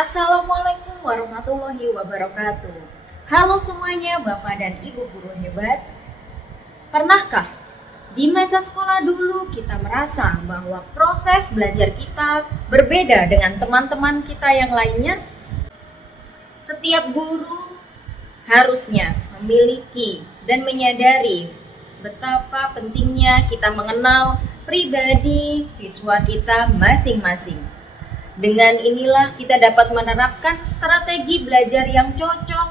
Assalamualaikum warahmatullahi wabarakatuh. Halo semuanya, Bapak dan Ibu guru hebat. Pernahkah di masa sekolah dulu kita merasa bahwa proses belajar kita berbeda dengan teman-teman kita yang lainnya? Setiap guru harusnya memiliki dan menyadari betapa pentingnya kita mengenal pribadi siswa kita masing-masing. Dengan inilah kita dapat menerapkan strategi belajar yang cocok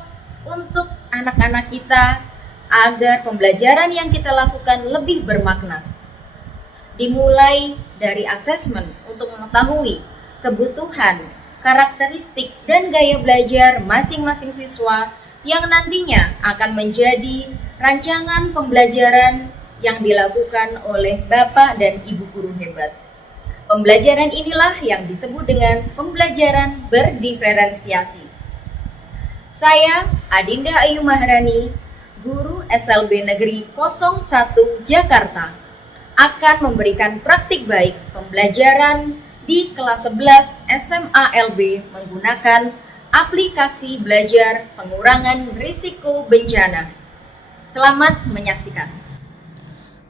untuk anak-anak kita agar pembelajaran yang kita lakukan lebih bermakna. Dimulai dari asesmen untuk mengetahui kebutuhan, karakteristik, dan gaya belajar masing-masing siswa yang nantinya akan menjadi rancangan pembelajaran yang dilakukan oleh Bapak dan Ibu guru hebat. Pembelajaran inilah yang disebut dengan pembelajaran berdiferensiasi. Saya, Adinda Ayu Maharani, guru SLB Negeri 01 Jakarta, akan memberikan praktik baik pembelajaran di kelas 11 SMA LB menggunakan aplikasi belajar pengurangan risiko bencana. Selamat menyaksikan.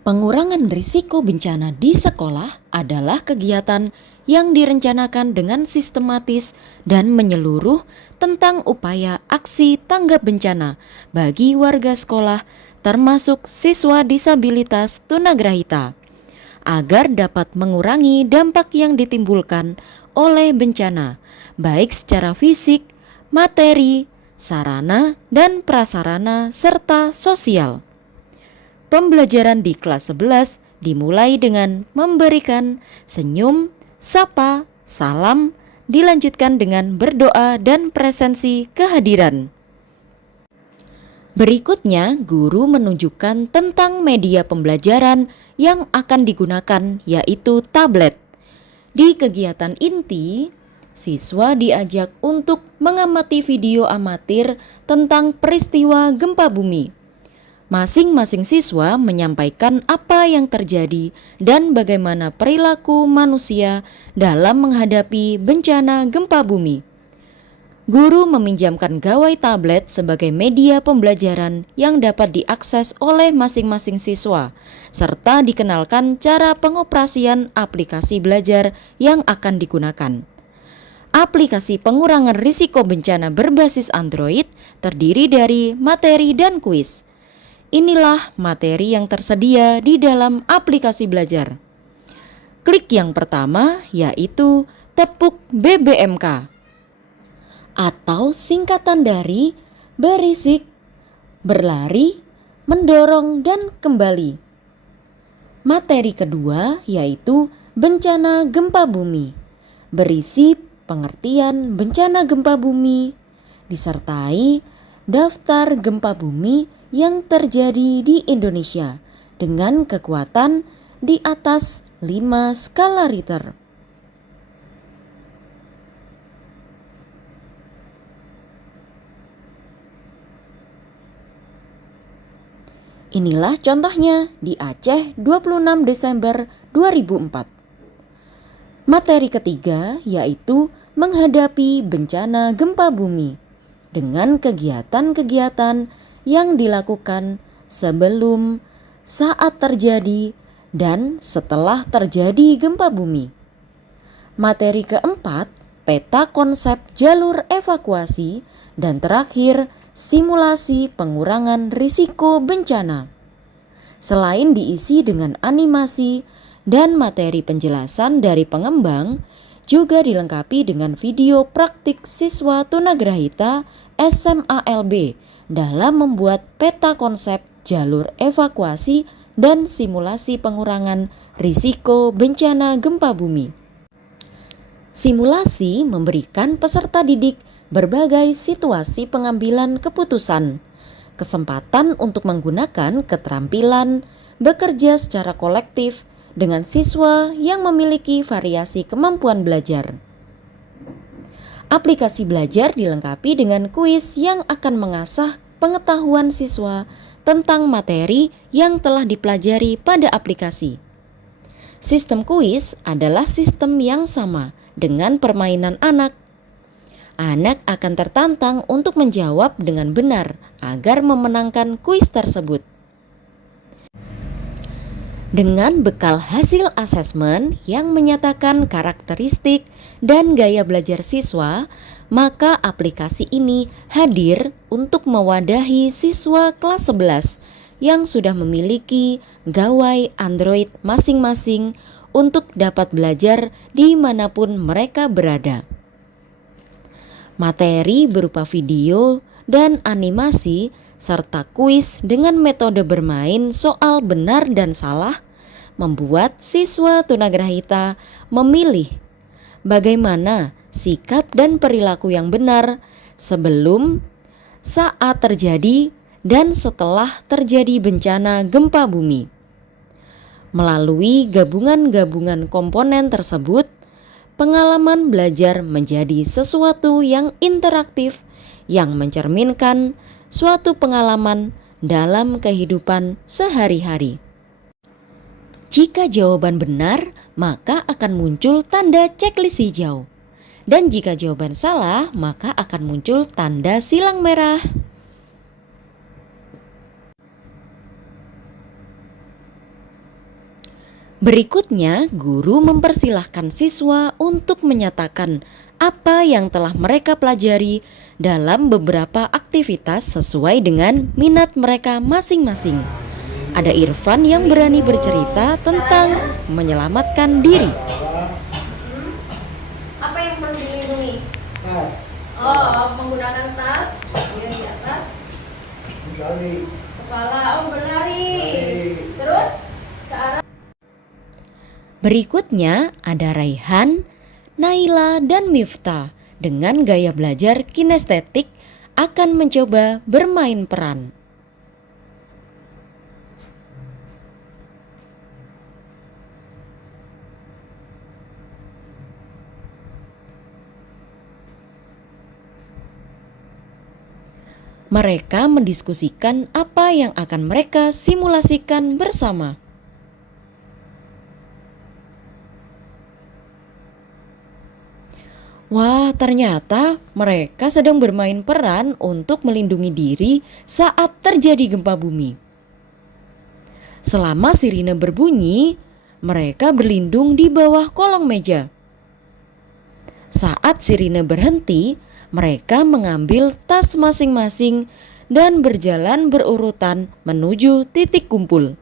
Pengurangan risiko bencana di sekolah adalah kegiatan yang direncanakan dengan sistematis dan menyeluruh tentang upaya aksi tanggap bencana bagi warga sekolah termasuk siswa disabilitas tunagrahita agar dapat mengurangi dampak yang ditimbulkan oleh bencana baik secara fisik, materi, sarana, dan prasarana serta sosial. Pembelajaran di kelas 11 dimulai dengan memberikan senyum, sapa, salam, dilanjutkan dengan berdoa dan presensi kehadiran. Berikutnya, guru menunjukkan tentang media pembelajaran yang akan digunakan, yaitu tablet. Di kegiatan inti, siswa diajak untuk mengamati video amatir tentang peristiwa gempa bumi. Masing-masing siswa menyampaikan apa yang terjadi dan bagaimana perilaku manusia dalam menghadapi bencana gempa bumi. Guru meminjamkan gawai tablet sebagai media pembelajaran yang dapat diakses oleh masing-masing siswa, serta dikenalkan cara pengoperasian aplikasi belajar yang akan digunakan. Aplikasi pengurangan risiko bencana berbasis Android terdiri dari materi dan kuis. Inilah materi yang tersedia di dalam aplikasi belajar. Klik yang pertama yaitu Tepuk BBMK atau singkatan dari berisik, berlari, mendorong, dan kembali. Materi kedua yaitu bencana gempa bumi, berisi pengertian bencana gempa bumi, disertai daftar gempa bumi yang terjadi di Indonesia dengan kekuatan di atas 5 skala Richter. Inilah contohnya di Aceh 26 Desember 2004. Materi ketiga yaitu menghadapi bencana gempa bumi dengan kegiatan-kegiatan yang dilakukan sebelum, saat terjadi, dan setelah terjadi gempa bumi. Materi keempat, peta konsep jalur evakuasi, dan terakhir, simulasi pengurangan risiko bencana. Selain diisi dengan animasi dan materi penjelasan dari pengembang, juga dilengkapi dengan video praktik siswa tunagrahita SMA LB dalam membuat peta konsep jalur evakuasi dan simulasi pengurangan risiko bencana gempa bumi. Simulasi memberikan peserta didik berbagai situasi pengambilan keputusan, kesempatan untuk menggunakan keterampilan bekerja secara kolektif dengan siswa yang memiliki variasi kemampuan belajar. Aplikasi belajar dilengkapi dengan kuis yang akan mengasah pengetahuan siswa tentang materi yang telah dipelajari pada aplikasi. Sistem kuis adalah sistem yang sama dengan permainan anak. anak akan tertantang untuk menjawab dengan benar agar memenangkan kuis tersebut. Dengan bekal hasil asesmen yang menyatakan karakteristik dan gaya belajar siswa, maka aplikasi ini hadir untuk mewadahi siswa kelas 11 yang sudah memiliki gawai Android masing-masing untuk dapat belajar dimanapun mereka berada. Materi berupa video dan animasi serta kuis dengan metode bermain soal benar dan salah membuat siswa tunagrahita memilih bagaimana sikap dan perilaku yang benar sebelum, saat terjadi, dan setelah terjadi bencana gempa bumi. Melalui gabungan-gabungan komponen tersebut, pengalaman belajar menjadi sesuatu yang interaktif yang mencerminkan suatu pengalaman dalam kehidupan sehari-hari. Jika jawaban benar, maka akan muncul tanda checklist hijau. Dan jika jawaban salah, maka akan muncul tanda silang merah. Berikutnya, guru mempersilahkan siswa untuk menyatakan apa yang telah mereka pelajari dalam beberapa aktivitas sesuai dengan minat mereka masing-masing. Ada Irfan yang berani bercerita tentang menyelamatkan diri. Apa yang perlu dilindungi? Tas. Menggunakan tas. Dia di atas. Berlari. Kepala, berlari. Terus ke arah. Berikutnya ada Raihan, Naila, dan Miftah dengan gaya belajar kinestetik akan mencoba bermain peran. Mereka mendiskusikan apa yang akan mereka simulasikan bersama. Wah, ternyata mereka sedang bermain peran untuk melindungi diri saat terjadi gempa bumi. Selama sirine berbunyi, mereka berlindung di bawah kolong meja. Saat sirine berhenti, mereka mengambil tas masing-masing dan berjalan berurutan menuju titik kumpul.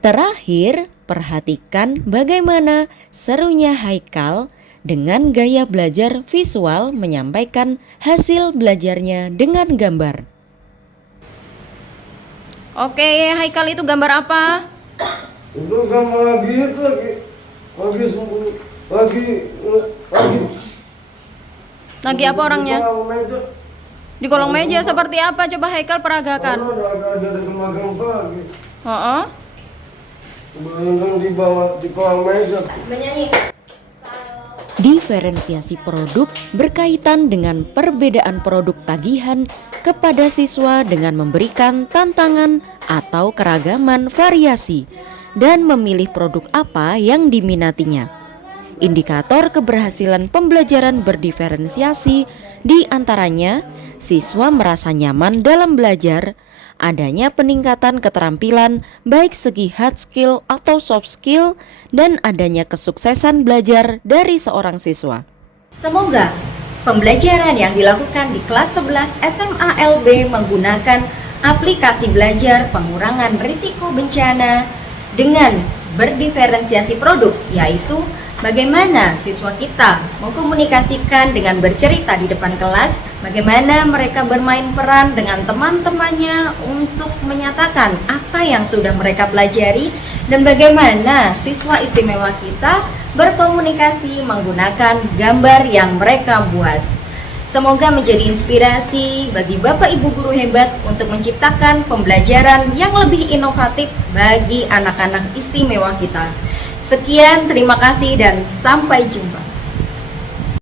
Terakhir, perhatikan bagaimana serunya Haikal dengan gaya belajar visual menyampaikan hasil belajarnya dengan gambar. Oke, Haikal itu gambar apa? Itu gambar Lagi apa orangnya? Di kolong meja seperti apa? Coba Haikal peragakan. Bayangkan di bawah meja. Menyanyi. Diferensiasi produk berkaitan dengan perbedaan produk tagihan kepada siswa dengan memberikan tantangan atau keragaman variasi dan memilih produk apa yang diminatinya. Indikator keberhasilan pembelajaran berdiferensiasi diantaranya siswa merasa nyaman dalam belajar, adanya peningkatan keterampilan baik segi hard skill atau soft skill, dan adanya kesuksesan belajar dari seorang siswa. Semoga pembelajaran yang dilakukan di kelas 11 SMA LB menggunakan aplikasi belajar pengurangan risiko bencana dengan berdiferensiasi produk, yaitu bagaimana siswa kita mengkomunikasikan dengan bercerita di depan kelas, bagaimana mereka bermain peran dengan teman-temannya untuk menyatakan apa yang sudah mereka pelajari, dan bagaimana siswa istimewa kita berkomunikasi menggunakan gambar yang mereka buat. Semoga menjadi inspirasi bagi Bapak Ibu guru hebat untuk menciptakan pembelajaran yang lebih inovatif bagi anak-anak istimewa kita. Sekian, terima kasih dan sampai jumpa.